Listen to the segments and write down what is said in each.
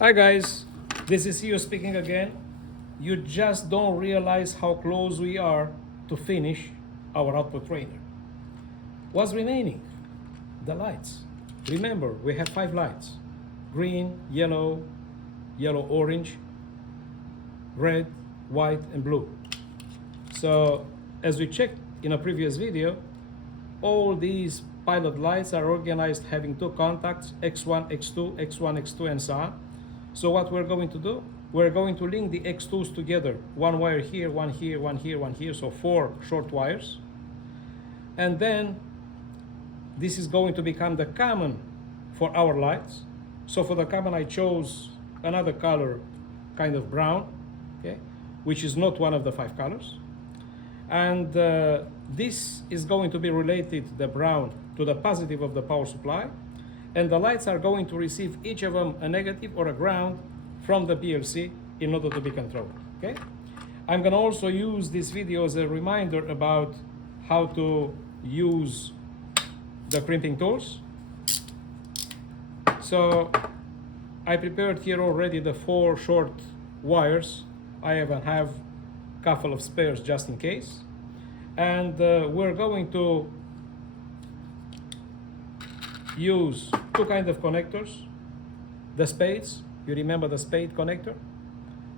Hi guys, this is you speaking again. You just don't realize how close we are to finish our output trainer. What's remaining? The lights. Remember, we have 5 lights: green, yellow, orange, red, white, and blue. So as we checked in a previous video, all these pilot lights are organized having 2 contacts, X1, X2, X1, X2, and so on. So what we're going to do, we're going to link the X2s together. One wire here, one here, one here, one here, so 4 short wires. And then this is going to become the common for our lights. So for the common, I chose another color, kind of brown, okay, which is not one of the 5 colors. And this is going to be related, the brown, to the positive of the power supply. And the lights are going to receive each of them a negative or a ground from the PLC in order to be controlled, okay? I'm gonna also use this video as a reminder about how to use the crimping tools. So I prepared here already the 4 short wires. I even have a couple of spares just in case. And we're going to use 2 kinds of connectors: the spades, you remember the spade connector,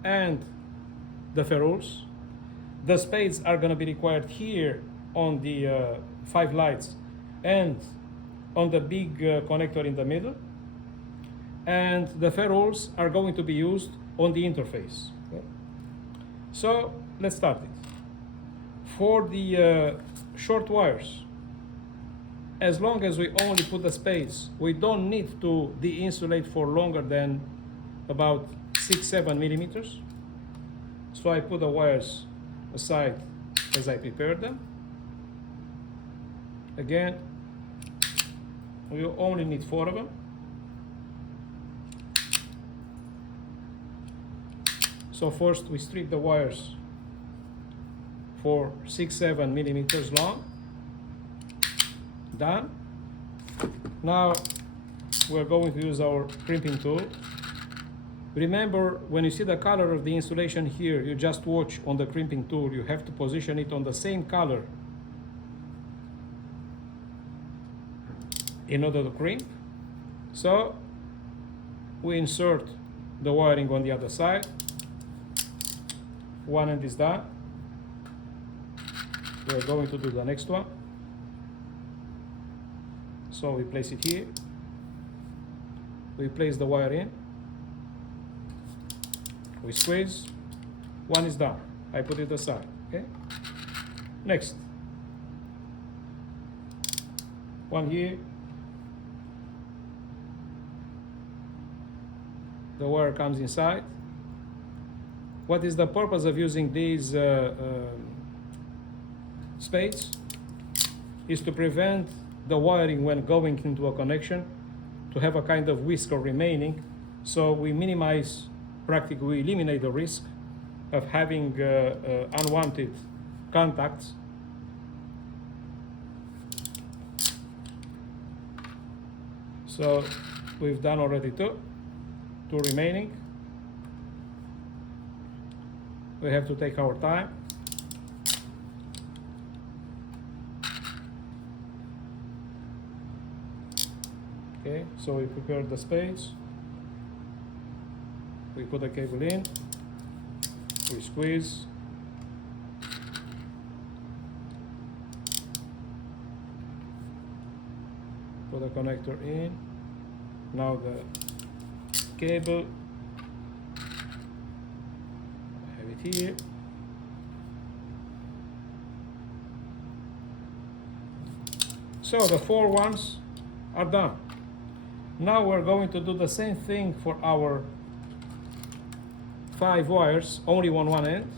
and the ferrules. The spades are going to be required here on the 5 lights and on the big connector in the middle, and the ferrules are going to be used on the interface. Okay? So let's start it. For the short wires, as long as we only put the spades, we don't need to de-insulate for longer than about 6-7 millimeters. So I put the wires aside as I prepared them. Again, we only need 4 of them. So first we strip the wires for 6-7 millimeters long. Done. Now we're going to use our crimping tool. Remember, when you see the color of the insulation here, you just watch on the crimping tool. You have to position it on the same color in order to crimp. So we insert the wiring on the other side. One end is done. We're going to do the next one. So we place it here. We place the wire in. We squeeze. One is done. I put it aside. Okay. Next. One here. The wire comes inside. What is the purpose of using these spades? Is to prevent the wiring, when going into a connection, to have a kind of whisker remaining. So we minimize, practically we eliminate the risk of having unwanted contacts. So we've done already 2 remaining. We have to take our time. Okay, so we prepared the spades. We put the cable in. We squeeze. Put the connector in. Now the cable. I have it here. So the 4 ones are done. Now we're going to do the same thing for our 5 wires, only on one end.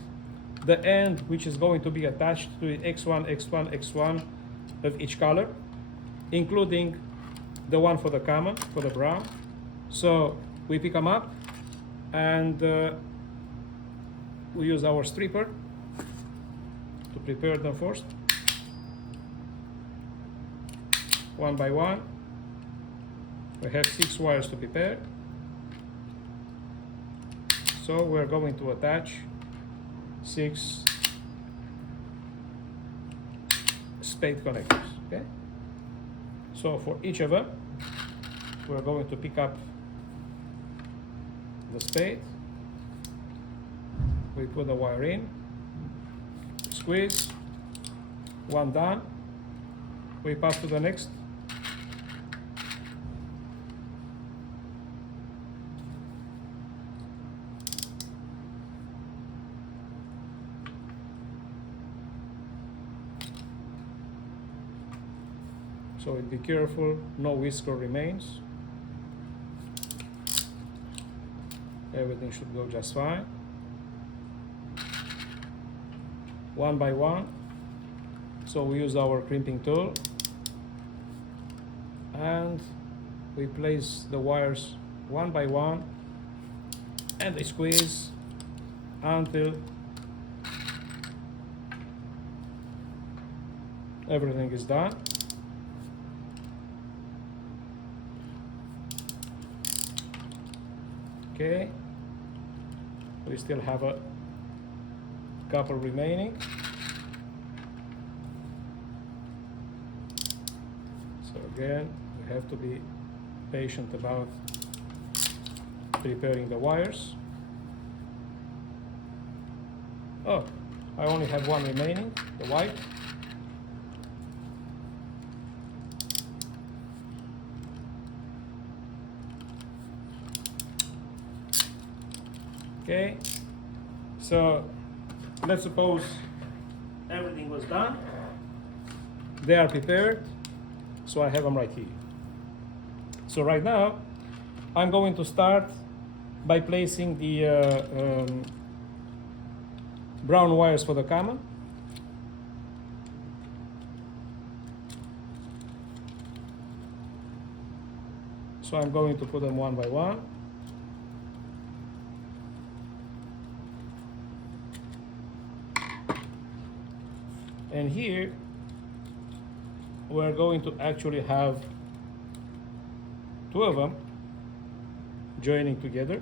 The end which is going to be attached to the X1, X1, X1 of each color, including the one for the common, for the brown. So we pick them up and we use our stripper to prepare them first. One by one. We have 6 wires to prepare. So we're going to attach 6 spade connectors, okay? So for each of them, we're going to pick up the spade. We put the wire in, squeeze, one done. We pass to the next. So be careful, no whisker remains. Everything should go just fine. One by one. So we use our crimping tool and we place the wires one by one and they squeeze until everything is done. Okay, we still have a couple remaining. So again, we have to be patient about preparing the wires. Oh, I only have one remaining, the white. Okay, so let's suppose everything was done. They are prepared, so I have them right here. So right now, I'm going to start by placing the brown wires for the common. So I'm going to put them one by one. And here, we're going to actually have 2 of them joining together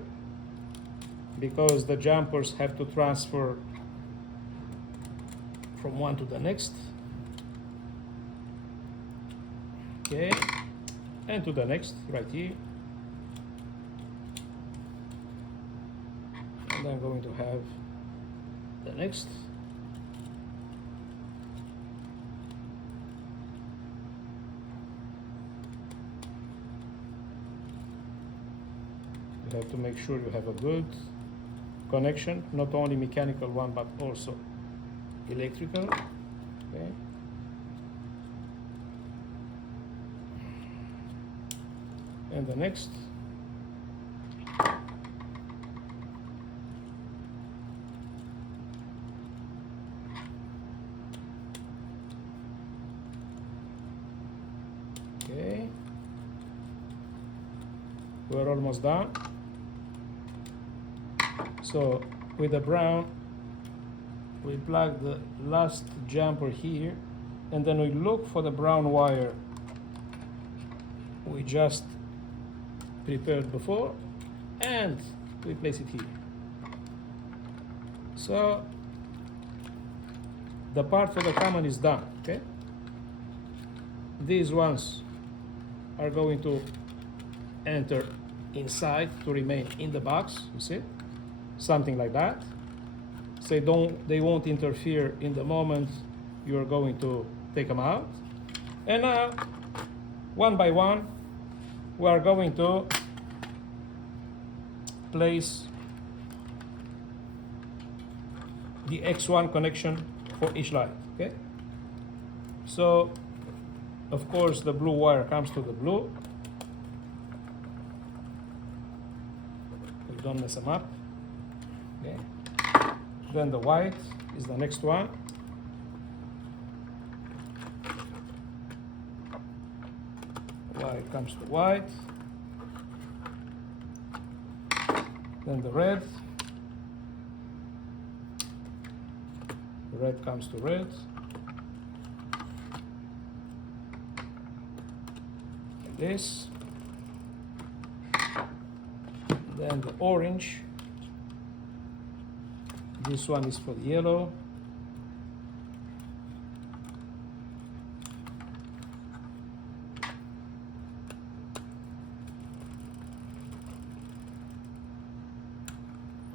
because the jumpers have to transfer from one to the next. Okay, and to the next right here. And I'm going to have the next. You have to make sure you have a good connection, not only mechanical one, but also electrical. Okay. And the next. Okay. We're almost done. So with the brown, we plug the last jumper here, and then we look for the brown wire we just prepared before, and we place it here. So the part for the common is done, okay? These ones are going to enter inside to remain in the box, you see? Something like that. So they won't interfere in the moment you're going to take them out. And now, one by one, we are going to place the X1 connection for each light, okay? So, of course, the blue wire comes to the blue. We don't mess them up. Okay. Then the white is the next one. White comes to white. Then the red. The red comes to red. Like this. Then the orange This one is for the yellow.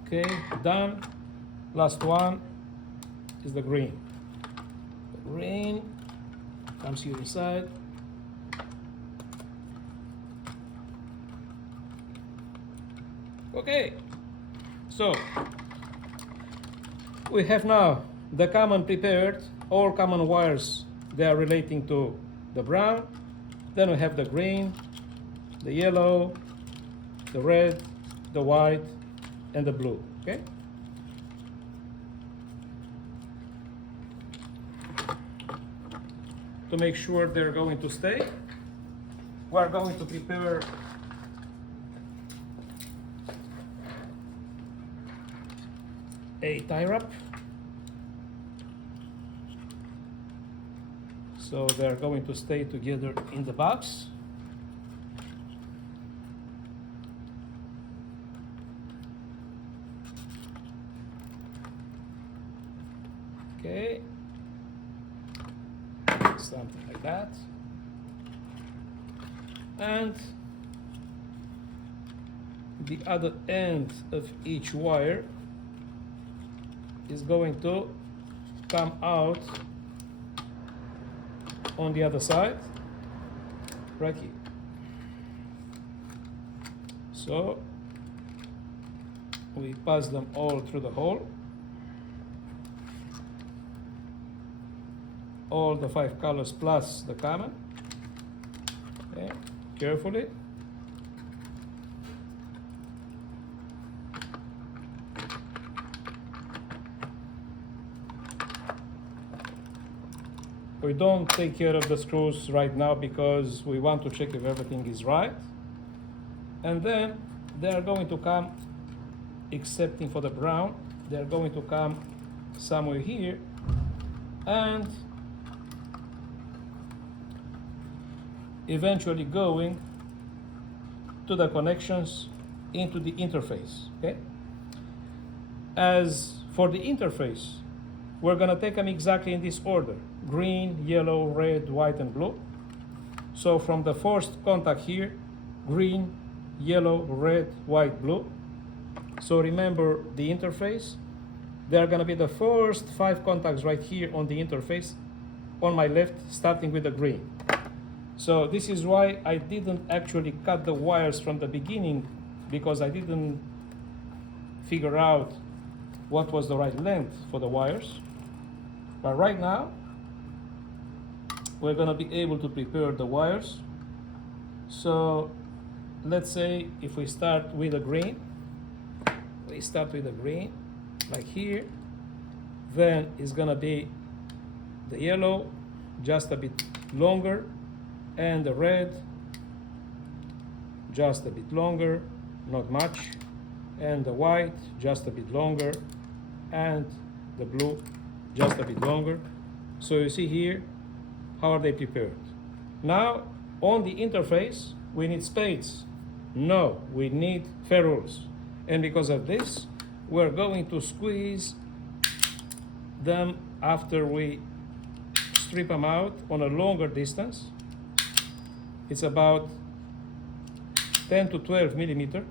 Okay, done. Last one is the green. The green comes here inside. Okay, so we have now the common prepared, all common wires, they are relating to the brown. Then we have the green, the yellow, the red, the white, and the blue, okay? To make sure they're going to stay, we're going to prepare a tie wrap. So they're going to stay together in the box. Okay, something like that. And the other end of each wire is going to come out on the other side, right here. So we pass them all through the hole. All the 5 colors plus the common. Okay, carefully. We don't take care of the screws right now because we want to check if everything is right. And then they are going to come, excepting for the brown, they are going to come somewhere here and eventually going to the connections into the interface, okay? As for the interface, we're gonna take them exactly in this order: green, yellow, red, white, and blue. So from the first contact here, green, yellow, red, white, blue. So remember the interface. They are gonna be the first 5 contacts right here on the interface on my left, starting with the green. So this is why I didn't actually cut the wires from the beginning, because I didn't figure out what was the right length for the wires. But right now, we're gonna be able to prepare the wires. So let's say if we start with the green, like here, then it's gonna be the yellow, just a bit longer, and the red, just a bit longer, not much, and the white, just a bit longer, and the blue, just a bit longer. So you see here, how are they prepared? Now, on the interface, we need spades. No, we need ferrules. And because of this, we're going to squeeze them after we strip them out on a longer distance. It's about 10 to 12 millimeter.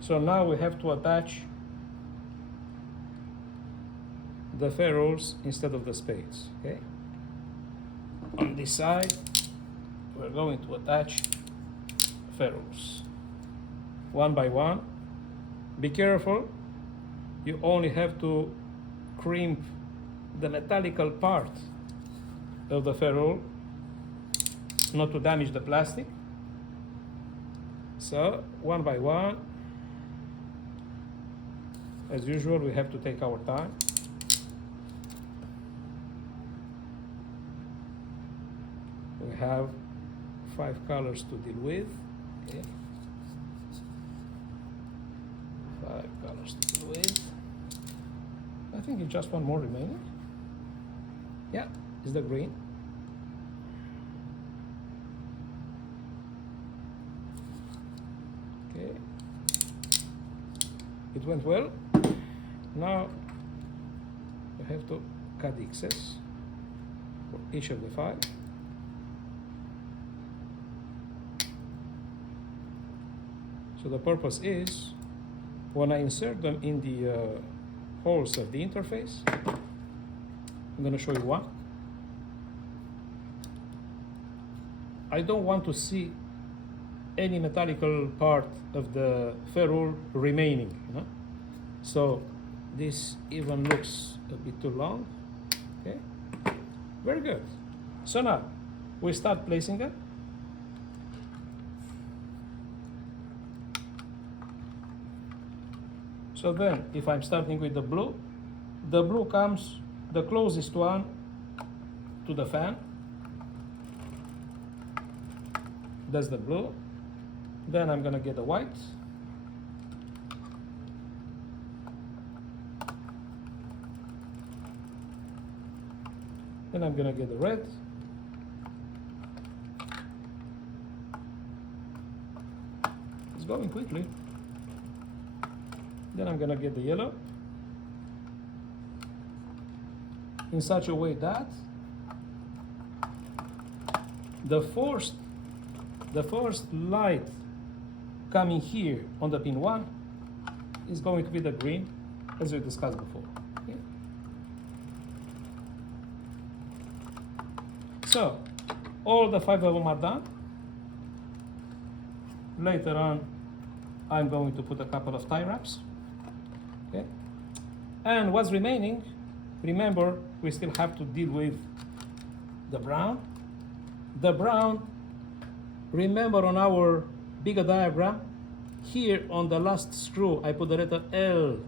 So now we have to attach the ferrules instead of the spades, okay? On this side, we're going to attach ferrules one by one. Be careful, you only have to crimp the metallical part of the ferrule, not to damage the plastic. So one by one, as usual, we have to take our time. We have 5 colors to deal with. Okay. 5 colors to deal with. I think it's just one more remaining. Yeah, it's the green. Okay. It went well. Now I have to cut the excess for each of the 5. So the purpose is, when I insert them in the holes of the interface, I'm going to show you one. I don't want to see any metallical part of the ferrule remaining, you know? So this even looks a bit too long. Okay, very good. So now we start placing them. So then, if I'm starting with the blue comes the closest one to the fan. That's the blue. Then I'm gonna get the white. Then I'm gonna get the red. It's going quickly. Then I'm gonna get the yellow in such a way that the first light coming here on the pin 1 is going to be the green, as we discussed before. Okay. So all the 5 of them are done. Later on, I'm going to put a couple of tie wraps. Okay. And what's remaining, remember, we still have to deal with the brown. The brown, remember on our bigger diagram, here on the last screw, I put the letter L.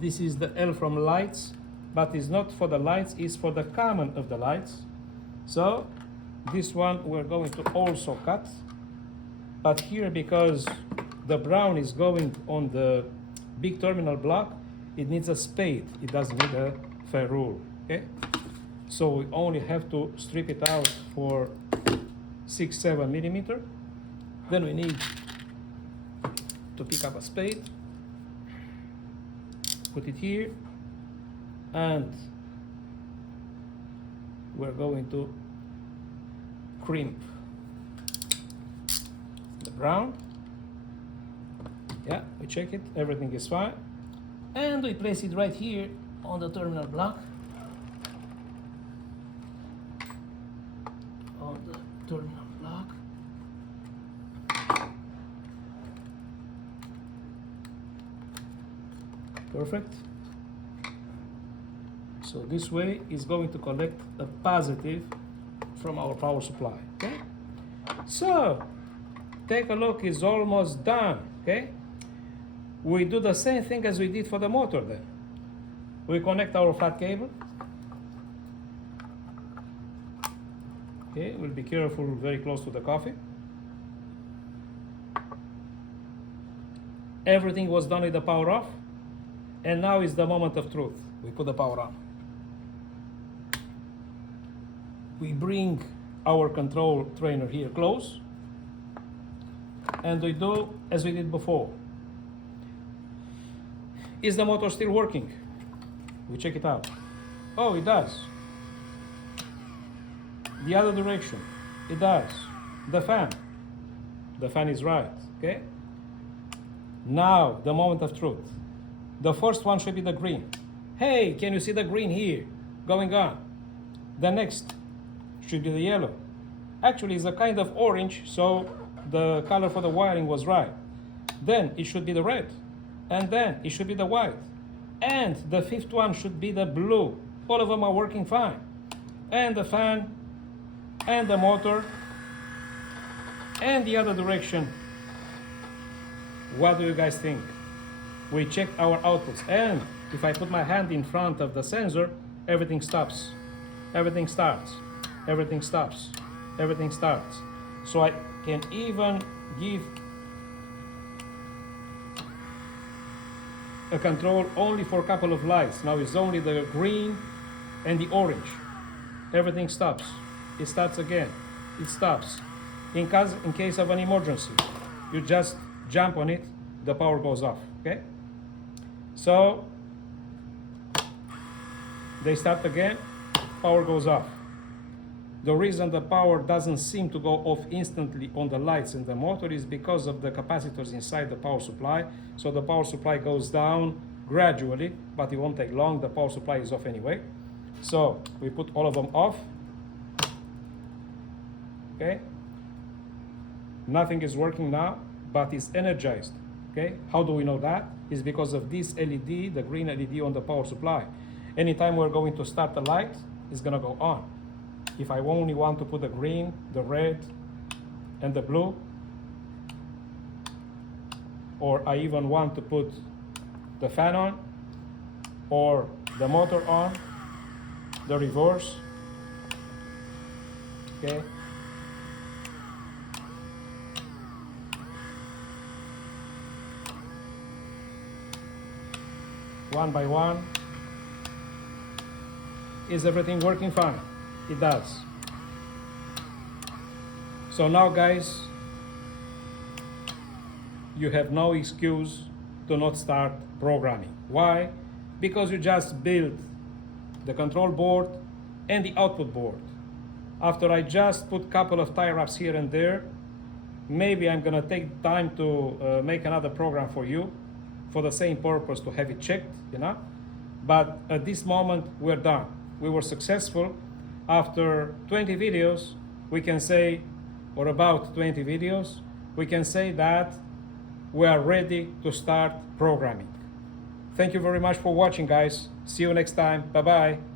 This is the L from lights, but it's not for the lights, it's for the common of the lights. So this one we're going to also cut. But here, because the brown is going on the big terminal block, it needs a spade. It doesn't need a ferrule. Okay? So we only have to strip it out for 6-7 millimeter. Then we need to pick up a spade, put it here, and we're going to crimp the brown. Yeah, we check it, everything is fine. And we place it right here on the terminal block. On the terminal block. Perfect. So this way is going to collect a positive from our power supply. Okay. So take a look, it's almost done. Okay. We do the same thing as we did for the motor then. We connect our flat cable. Okay, we'll be careful, very close to the coffee. Everything was done with the power off. And now is the moment of truth. We put the power on. We bring our control trainer here close. And we do as we did before. Is the motor still working? We check it out. Oh, it does. The other direction, it does. The fan is right, okay? Now, the moment of truth. The first one should be the green. Hey, can you see the green here going on? The next should be the yellow. Actually, it's a kind of orange, so the color for the wiring was right. Then it should be the red. And then it should be the white. And the fifth one should be the blue. All of them are working fine. And the fan, and the motor, and the other direction. What do you guys think? We check our outputs, and if I put my hand in front of the sensor, everything stops. Everything starts. Everything stops. Everything starts. So I can even give a control only for a couple of lights. Now it's only the green and the orange. Everything stops. It starts again. It stops. In case of an emergency, you just jump on it, the power goes off, okay? So they start again, power goes off. The reason the power doesn't seem to go off instantly on the lights in the motor is because of the capacitors inside the power supply. So the power supply goes down gradually, but it won't take long. The power supply is off anyway. So we put all of them off. Okay. Nothing is working now, but it's energized. Okay. How do we know that? It's because of this LED, the green LED on the power supply. Anytime we're going to start the light, it's gonna go on. If I only want to put the green, the red, and the blue, or I even want to put the fan on, or the motor on, the reverse, okay? One by one. Is everything working fine? It does. So now, guys, you have no excuse to not start programming. Why? Because you just built the control board and the output board. After I just put a couple of tie wraps here and there, maybe I'm gonna take time to make another program for you for the same purpose, to have it checked, you know. But at this moment, we're done. We were successful. After 20 videos, we can say, or about 20 videos, we can say that we are ready to start programming. Thank you very much for watching, guys. See you next time. Bye-bye.